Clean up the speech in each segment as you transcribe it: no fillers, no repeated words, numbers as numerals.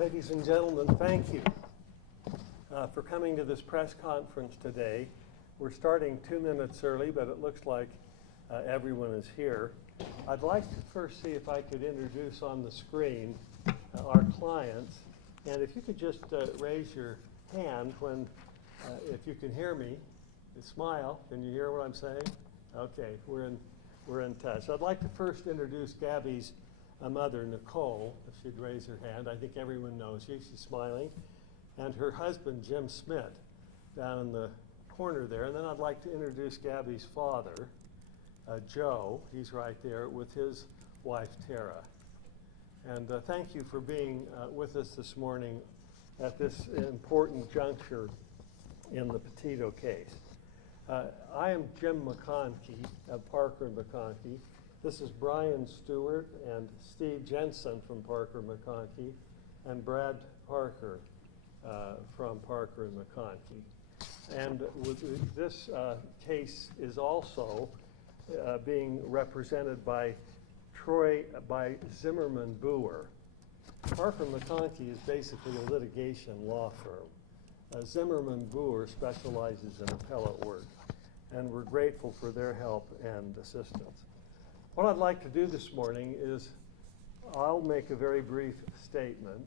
Ladies and gentlemen, thank you for coming to this press conference today. We're starting 2 minutes early, but it looks like everyone is here. I'd like to first see if I could introduce on the screen our clients. And if you could just raise your hand when, if you can hear me, smile. Can you hear what I'm saying? Okay, we're in touch. I'd like to first introduce Gabby's mother, Nicole, if she'd raise her hand. I think everyone knows you. She's smiling. And her husband, Jim Smith, down in the corner there. And then I'd like to introduce Gabby's father, Joe. He's right there with his wife, Tara. And thank you for being with us this morning at this important juncture in the Petito case. I am Jim McConkey of Parker and McConkey. This is Brian Stewart and Steve Jensen from Parker and McConkey, and Brad Parker from Parker and McConkey. And this case is also being represented by Zimmerman Boer. Parker and McConkey is basically a litigation law firm. Zimmerman Boer specializes in appellate work, and we're grateful for their help and assistance. What I'd like to do this morning is I'll make a very brief statement,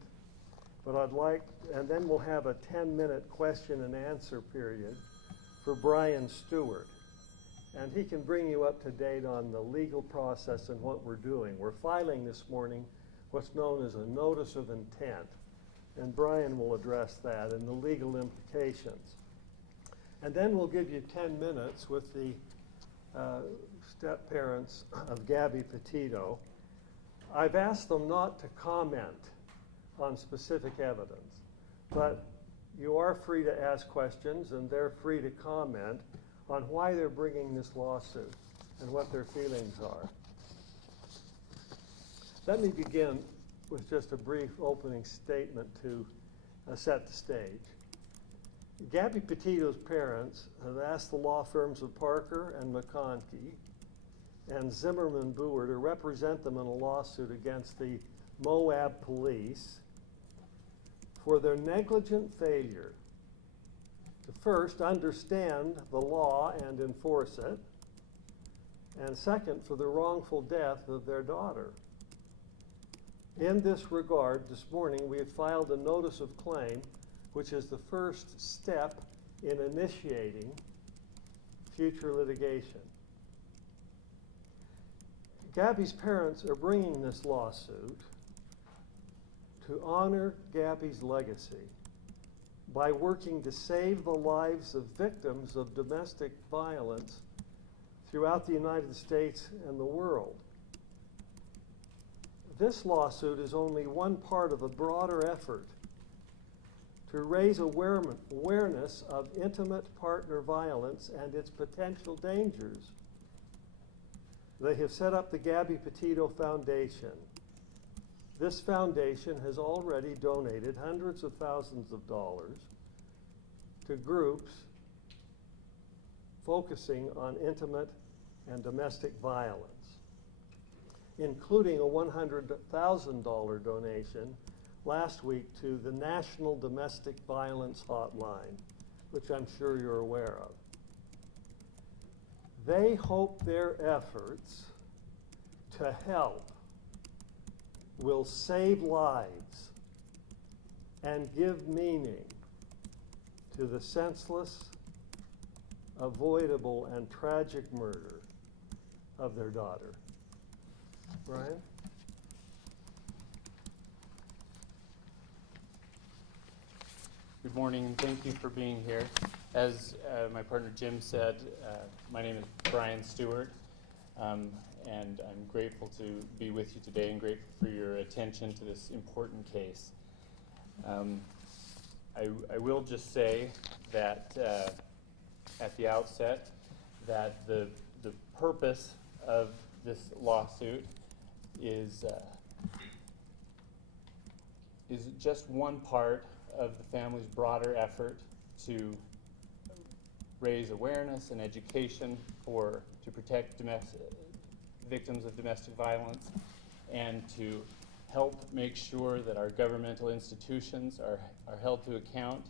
but and then we'll have a 10-minute question and answer period for Brian Stewart. And he can bring you up to date on the legal process and what we're doing. We're filing this morning what's known as a notice of intent, and Brian will address that and the legal implications. And then we'll give you 10 minutes with the step-parents of Gabby Petito. I've asked them not to comment on specific evidence, but you are free to ask questions and they're free to comment on why they're bringing this lawsuit and what their feelings are. Let me begin with just a brief opening statement to set the stage. Gabby Petito's parents have asked the law firms of Parker and McConkey and Zimmerman Boer to represent them in a lawsuit against the Moab police for their negligent failure to first understand the law and enforce it, and second, for the wrongful death of their daughter. In this regard, this morning we have filed a notice of claim, which is the first step in initiating future litigation. Gabby's parents are bringing this lawsuit to honor Gabby's legacy by working to save the lives of victims of domestic violence throughout the United States and the world. This lawsuit is only one part of a broader effort to raise awareness of intimate partner violence and its potential dangers. They have set up the Gabby Petito Foundation. This foundation has already donated hundreds of thousands of dollars to groups focusing on intimate and domestic violence, including a $100,000 donation last week to the National Domestic Violence Hotline, which I'm sure you're aware of. They hope their efforts to help will save lives and give meaning to the senseless, avoidable, and tragic murder of their daughter. Brian? Good morning, and thank you for being here. As my partner Jim said, my name is Brian Stewart, and I'm grateful to be with you today and grateful for your attention to this important case. I will just say that at the outset that the purpose of this lawsuit is just one part of the family's broader effort to raise awareness and education to protect victims of domestic violence and to help make sure that our governmental institutions are held to account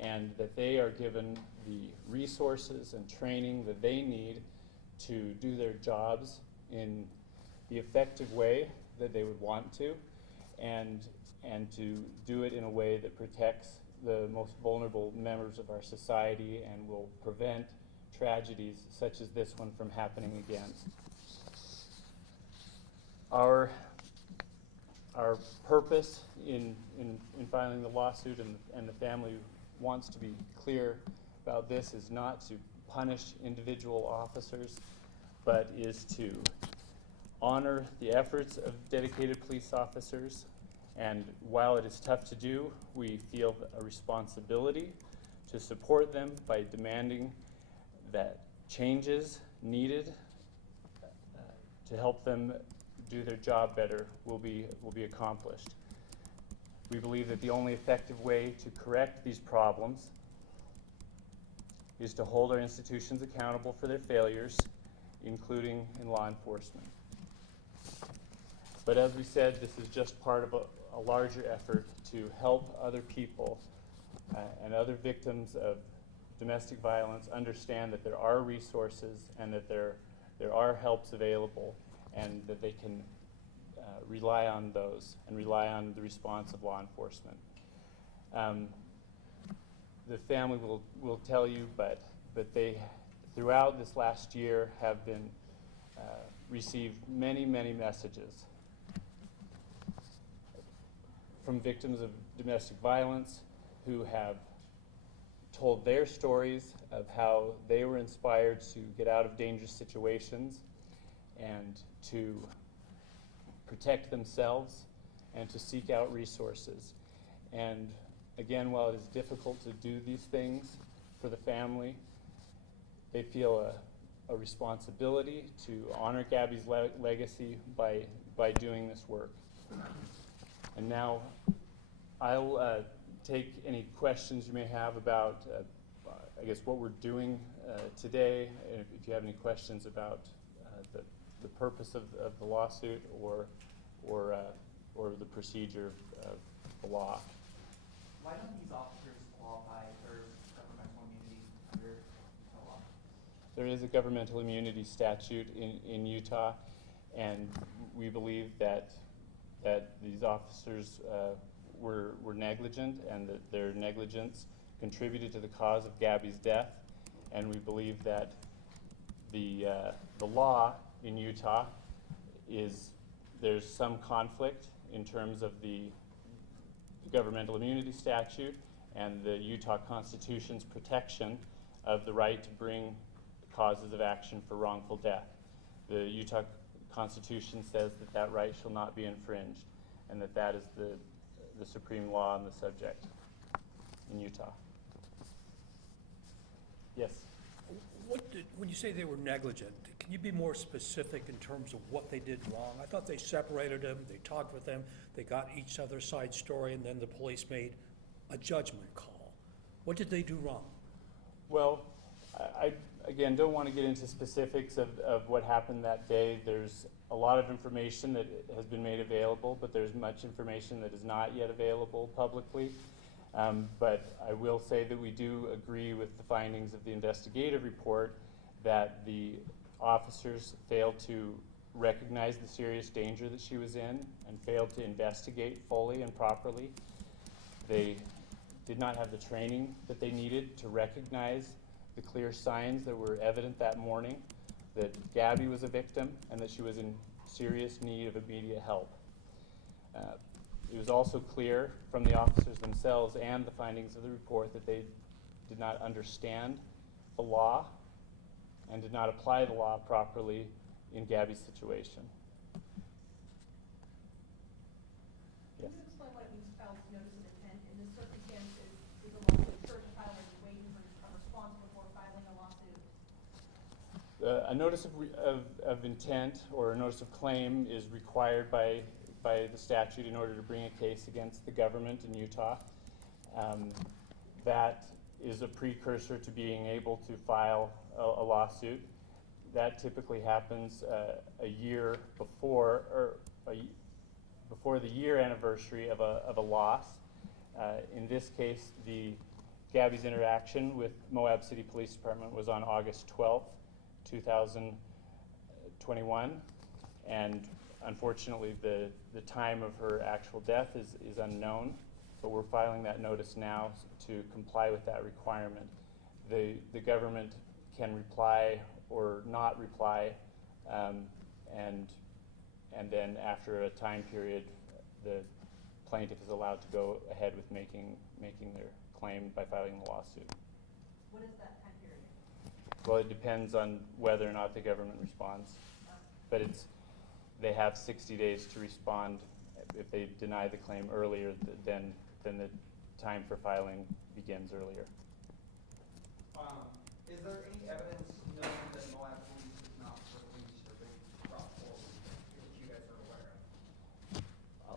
and that they are given the resources and training that they need to do their jobs in the effective way that they would want to, and to do it in a way that protects the most vulnerable members of our society and will prevent tragedies such as this one from happening again. Our purpose in filing the lawsuit, and the family wants to be clear about this, is not to punish individual officers, but is to honor the efforts of dedicated police officers. And while it is tough to do, we feel a responsibility to support them by demanding that changes needed to help them do their job better will be accomplished. We believe that the only effective way to correct these problems is to hold our institutions accountable for their failures, including in law enforcement. But as we said, this is just part of a larger effort to help other people and other victims of domestic violence understand that there are resources and that there are helps available, and that they can rely on those and rely on the response of law enforcement. The family will tell you, but they, throughout this last year, have been received many messages from victims of domestic violence who have told their stories of how they were inspired to get out of dangerous situations and to protect themselves and to seek out resources. And again, while it is difficult to do these things for the family, they feel a responsibility to honor Gabby's legacy by doing this work. And now I'll take any questions you may have about, I guess, what we're doing today, and if you have any questions about the purpose of the lawsuit or the procedure of the law. Why don't these officers qualify for governmental immunity under the law? There is a governmental immunity statute in Utah, and we believe that these officers were negligent, and that their negligence contributed to the cause of Gabby's death. And we believe that the law in Utah there's some conflict in terms of the governmental immunity statute and the Utah Constitution's protection of the right to bring causes of action for wrongful death. The Utah Constitution says that right shall not be infringed, and that is the supreme law on the subject in Utah. Yes? When you say they were negligent, can you be more specific in terms of what they did wrong? I thought they separated them, they talked with them, they got each other's side story, and then the police made a judgment call. What did they do wrong? Well, I again don't want to get into specifics of what happened that day. There's a lot of information that has been made available, but there's much information that is not yet available publicly. But I will say that we do agree with the findings of the investigative report that the officers failed to recognize the serious danger that she was in and failed to investigate fully and properly. They did not have the training that they needed to recognize the clear signs that were evident that morning, that Gabby was a victim and that she was in serious need of immediate help. It was also clear from the officers themselves and the findings of the report that they did not understand the law and did not apply the law properly in Gabby's situation. Yes? Can you explain what it means to file notice of intent? In this circumstance, is a lawsuit first filed and waiting for a response before filing a lawsuit? A notice of intent or a notice of claim is required by the statute in order to bring a case against the government in Utah. That is a precursor to being able to file a lawsuit. That typically happens a year before before the year anniversary of a loss. In this case, Gabby's interaction with Moab City Police Department was on August 12th, 2021, and unfortunately the time of her actual death is unknown, but we're filing that notice now to comply with that requirement. The government can reply or not reply, and then after a time period, the plaintiff is allowed to go ahead with making their claim by filing the lawsuit. What is that time period? Well, it depends on whether or not the government responds, but they have 60 days to respond. If they deny the claim earlier, then the time for filing begins earlier. Is there any evidence known that Moab Police has not released or been brought forward that you guys are aware of?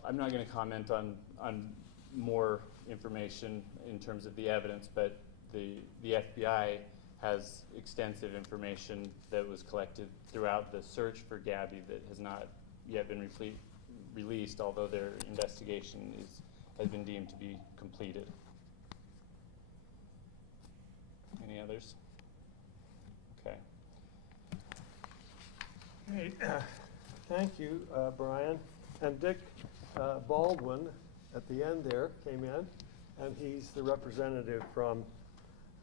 I'm not going to comment on more information in terms of the evidence, but the FBI has extensive information that was collected throughout the search for Gabby that has not yet been released, although their investigation has been deemed to be completed. Any others? Okay. Hey, thank you, Brian. And Dick Baldwin, at the end there, came in, and he's the representative from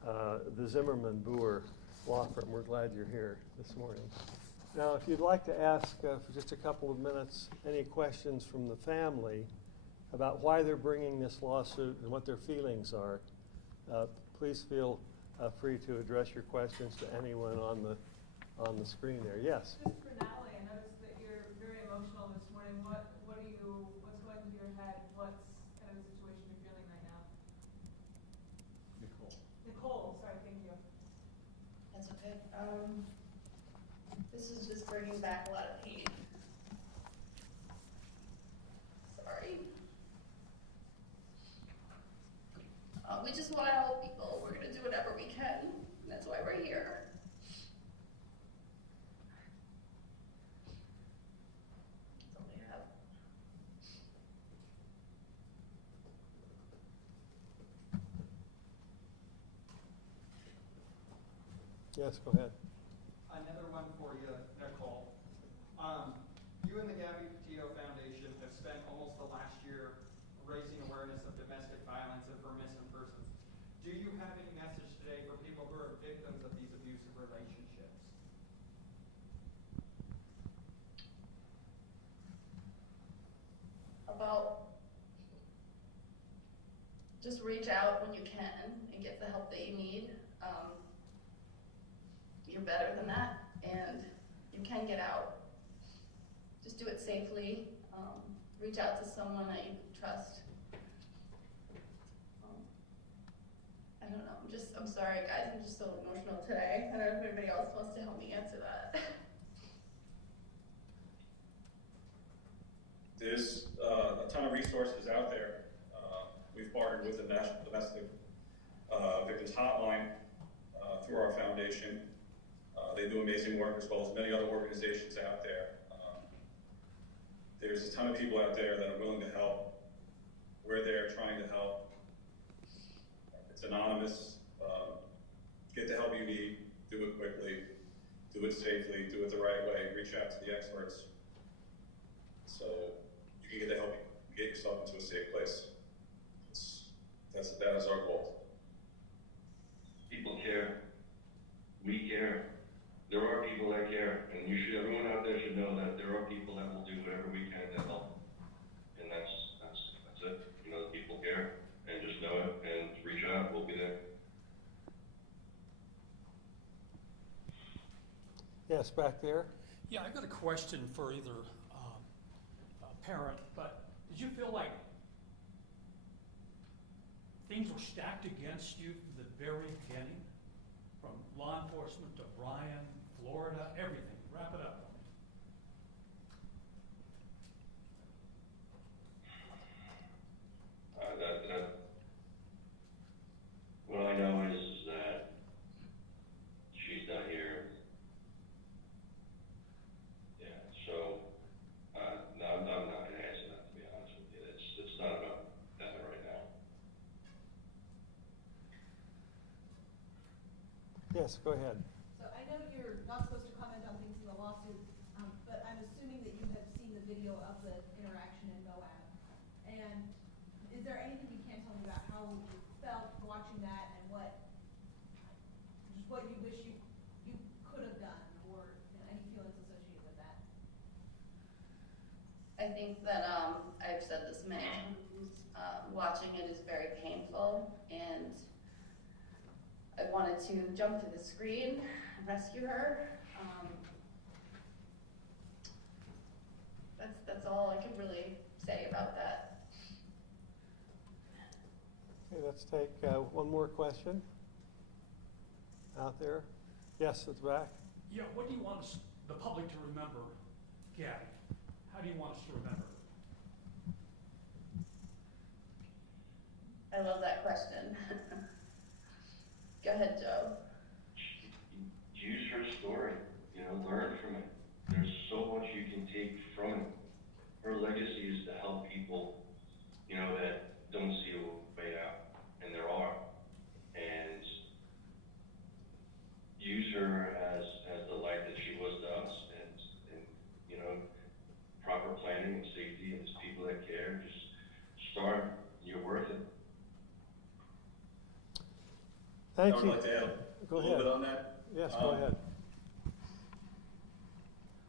the Zimmerman Boer law firm. We're glad you're here this morning. Now, if you'd like to ask for just a couple of minutes any questions from the family about why they're bringing this lawsuit and what their feelings are, please feel free to address your questions to anyone on the screen there. Yes. Just for Natalie, I noticed that you're very emotional this morning. What's going through your head? What's kind of the situation you're feeling right now? Nicole, sorry, thank you. That's okay. This is just bringing back a lot of pain. Sorry. We just want to help people. We're going to do whatever we can. And that's why we're here. That's all we have. Yes, go ahead. Another one for you, Nicole. You and the Gabby Petito Foundation have spent almost the last year raising awareness of domestic violence and for missing persons. Do you have any message today for people who are victims of these abusive relationships? About just reach out when you can and get the help that you need. You're better than that, and you can get out. Just do it safely. Reach out to someone that you trust. I don't know. I'm sorry, guys. I'm just so emotional today. I don't know if anybody else wants to help me answer that. There's a ton of resources out there. We've partnered with the National Domestic Victims Hotline through our foundation. They do amazing work, as well as many other organizations out there. There's a ton of people out there that are willing to help. We're there trying to help. It's anonymous. Get the help you need. Do it quickly. Do it safely. Do it the right way. Reach out to the experts so you can get the help you get yourself into a safe place. That is our goal. People care. We care. There are people that care, and everyone out there should know that there are people that will do whatever we can to help. And that's it. You know, the people care, and just know it, and reach out. We'll be there. Yes, back there. Yeah, I've got a question for either parent, but did you feel like things were stacked against you from the very beginning? From law enforcement to Brian, Florida, everything. Wrap it up. What I know is that she's not here. Yeah, so no, I'm not going to answer that, to be honest. Yes, go ahead. So I know you're not supposed to comment on things in the lawsuit, but I'm assuming that you have seen the video of the interaction in Moab. And is there anything you can tell me about how you felt watching that and just what you wish you could have done, or any feelings associated with that? I think that I've said this many times. Watching it is very painful, and I wanted to jump to the screen and rescue her. That's all I can really say about that. Okay, let's take one more question out there. Yes, at the back. Yeah, what do you want the public to remember, Gabby? How do you want us to remember? I love that question. Go ahead, Joe. Use her story, learn from it. There's so much you can take from it. Her legacy is to help people, that don't see a way out, and there are. And use her as the light that she was to us, and proper planning and safety, and there's people that care. Just start. You're worth it. Thank I would you. like to add Go a little ahead. bit on that. Yes, go ahead.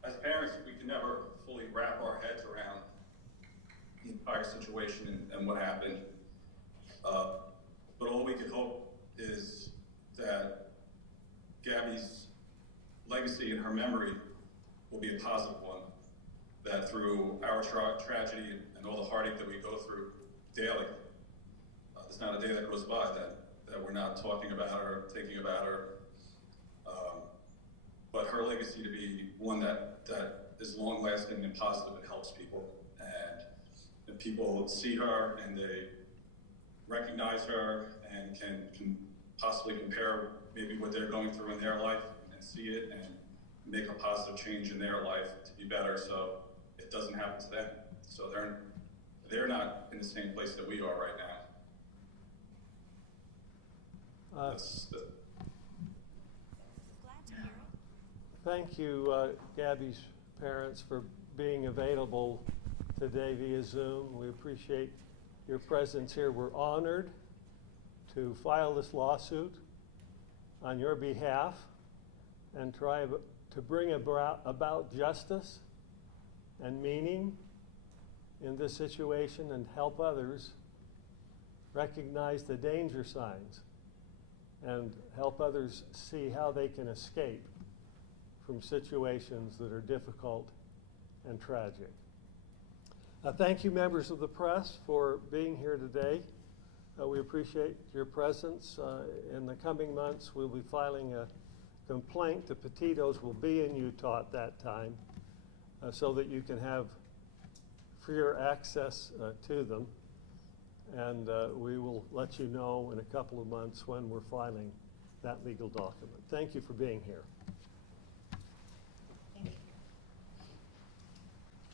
As parents, we can never fully wrap our heads around the entire situation and what happened. But all we could hope is that Gabby's legacy and her memory will be a positive one. That through our tragedy and all the heartache that we go through daily, there's not a day that goes by that we're not talking about her, thinking about her. But her legacy to be one that is long-lasting and positive and helps people. And people see her and they recognize her and can possibly compare maybe what they're going through in their life and see it and make a positive change in their life to be better so it doesn't happen to them. So they're not in the same place that we are right now. Thank you, Gabby's parents, for being available today via Zoom. We appreciate your presence here. We're honored to file this lawsuit on your behalf and try to bring about justice and meaning in this situation and help others recognize the danger signs and help others see how they can escape from situations that are difficult and tragic. Thank you, members of the press, for being here today. We appreciate your presence. In the coming months, we'll be filing a complaint. The Petitos will be in Utah at that time so that you can have freer access to them. And we will let you know in a couple of months when we're filing that legal document. Thank you for being here.